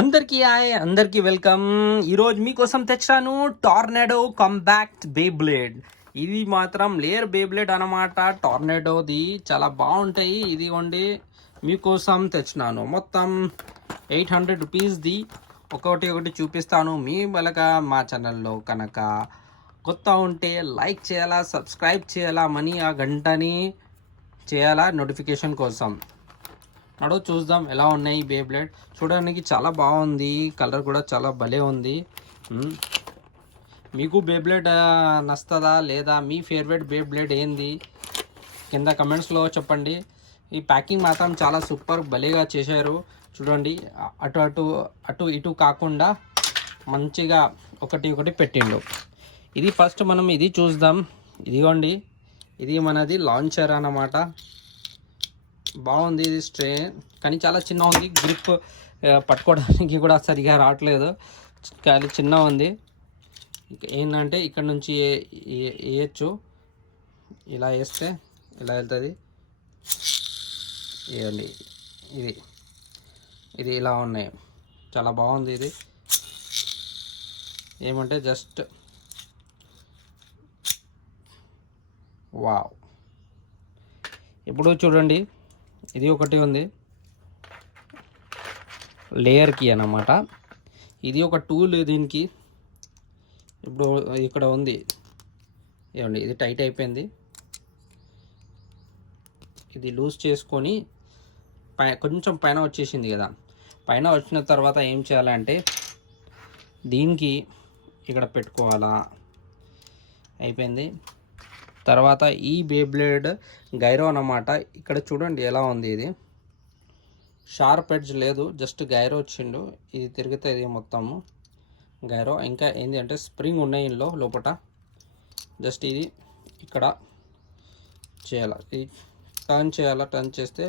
అందరికీ వెల్కమ్. ఈరోజు మీకోసం తెచ్చాను టార్నాడో కాంపాక్ట్ బేబ్లేడ్. ఇది మాత్రం లేయర్ బేబ్లేడ్ అనమాట. టార్నాడోది చాలా బాగుంటాయి. ఇదిగోండి మీకోసం తెచ్చినాను. మొత్తం 800 రూపీస్ది. ఒకటి చూపిస్తాను. మీ వలక మా ఛానల్లో కనుక కొత్త ఉంటే లైక్ చేయాలా, సబ్స్క్రైబ్ చేయాలా, మనీ ఆ గంటని చేయాలా నోటిఫికేషన్ కోసం. నడో చూద్దాం ఎలా ఉన్నాయి. బేబ్లేడ్ చూడడానికి చాలా బాగుంది. కలర్ కూడా చాలా భలే ఉంది. మీకు బేబ్లేడ్ నస్తుందా లేదా? మీ ఫేవరెట్ బేబ్లేడ్ ఏంది కింద కమెంట్స్లో చెప్పండి. ఈ ప్యాకింగ్ మాత్రం చాలా సూపర్ భలేగా చేశారు. చూడండి, అటు ఇటు కాకుండా మంచిగా ఒకటి పెట్టిండు. ఇది ఫస్ట్ మనం ఇది చూద్దాం. ఇదిగోండి, ఇది మనది లాంచర్ అన్నమాట. బాగుంది. ఇది స్ట్రే కానీ చాలా చిన్న ఉంది. గ్రిప్ పట్టుకోవడానికి కూడా సరిగా రావట్లేదు, కానీ చిన్న ఉంది. ఏంటంటే ఇక్కడ నుంచి వేయచ్చు. ఇలా వేస్తే ఇలా వెళ్తుంది. ఇవ్వండి, ఇది ఇలా ఉన్నాయి. చాలా బాగుంది. ఇది ఏమంటే జస్ట్ వావ్. ఇప్పుడు చూడండి, ఇది ఒకటి ఉంది లేయర్కి అన్నమాట. ఇది ఒక టూల్ దీనికి. ఇప్పుడు ఇక్కడ ఉంది ఏమండి, ఇది టైట్ అయిపోయింది. ఇది లూజ్ చేసుకొని కొంచెం పైన వచ్చేసింది కదా. పైన వచ్చిన తర్వాత ఏం చేయాలంటే దీనికి ఇక్కడ పెట్టుకోవాలా. అయిపోయింది. తర్వాత ఈ బేబ్లేడ్ గైరో అన్నమాట. ఇక్కడ చూడండి ఎలా ఉంది. ఇది షార్ప్ ఎడ్జ్ లేదు, జస్ట్ గైరో వచ్చిండు. ఇది తిరిగితే ఇది మొత్తము గైరో. ఇంకా ఏంటి అంటే స్ప్రింగ్ ఉన్నాయి ఇందులో లోపల. జస్ట్ ఇది ఇక్కడ చేయాలి, ఇది టర్న్ చేయాలా. టర్న్ చేస్తే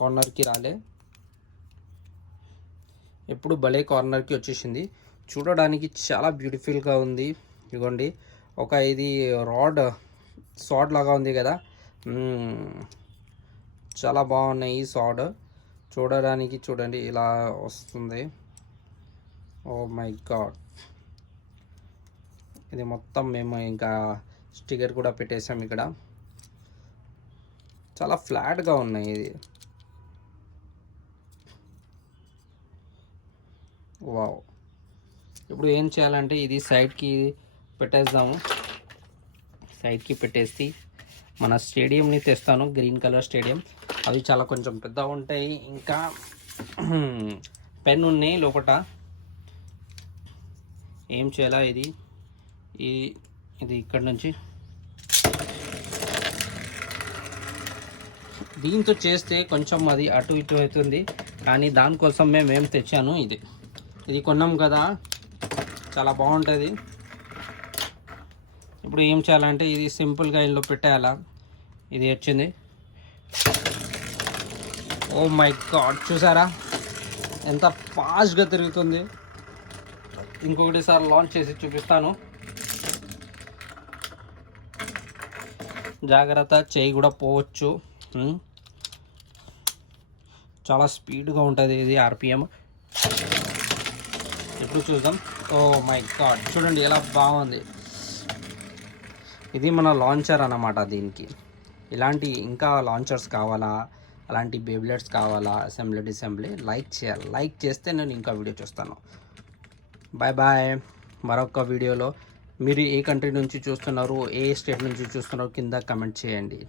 కార్నర్కి రాలే. ఎప్పుడు భలే కార్నర్కి వచ్చేసింది. చూడడానికి చాలా బ్యూటిఫుల్గా ఉంది. ఇదిగోండి, ఇది సాడ్ లాగా ఉంది కదా. చాలా బాగున్నాయి ఈ సాడ్ చూడడానికి. చూడండి ఇలా వస్తుంది. Oh my God. ఇది మొత్తం మేము ఇంకా స్టిక్కర్ కూడా పెట్టేసాం ఇక్కడ. చాలా ఫ్లాట్గా ఉన్నాయి. ఇది వావ్. ఇప్పుడు ఏం చేయాలంటే ఇది సైడ్కి పెట్టేద్దాము. సైడ్కి పెట్టేసి మన స్టేడియంని తెస్తాను, గ్రీన్ కలర్ స్టేడియం. అవి చాలా కొంచెం పెద్దగా ఉంటాయి. ఇంకా పెన్ ఉన్నాయి లోపల. ఏం చేయాలా, ఇది ఇక్కడ నుంచి దీంతో చేస్తే కొంచెం అది అటు ఇటు అవుతుంది, కానీ దానికోసం మేము తెచ్చాను. ఇది కొన్నాం కదా, చాలా బాగుంటుంది. ఇప్పుడు ఏం చేయాలంటే ఇది సింపుల్గా ఇందులో పెట్టేయాలా. ఇది వచ్చింది. ఓ మై గాడ్, చూసారా ఎంత ఫాస్ట్గా తిరుగుతుంది. ఇంకొకటిసారి లాంచ్ చేసి చూపిస్తాను. జాగ్రత్త, చేయి కూడా పోవచ్చు. చాలా స్పీడ్గా ఉంటుంది ఇది ఆర్పిఎం. ఇప్పుడు చూద్దాం. ఓ మై గాడ్, చూడండి ఎలా బాగుంది. ఇది మన లాంచర్ అన్నమాట. దీనికి ఇలాంటి ఇంకా లాంచర్స్ కావాలా, అలాంటి బేబ్లెట్స్ కావాలా, అసెంబ్లీ లైక్ చేయాలి. లైక్ చేస్తే నేను ఇంకా వీడియో చూస్తాను. Bye bye. మరొక వీడియోలో మీరు ఏ కంట్రీ నుంచి చూస్తున్నారు, ఏ స్టేట్ నుంచి చూస్తున్నారు కింద కమెంట్ చేయండి.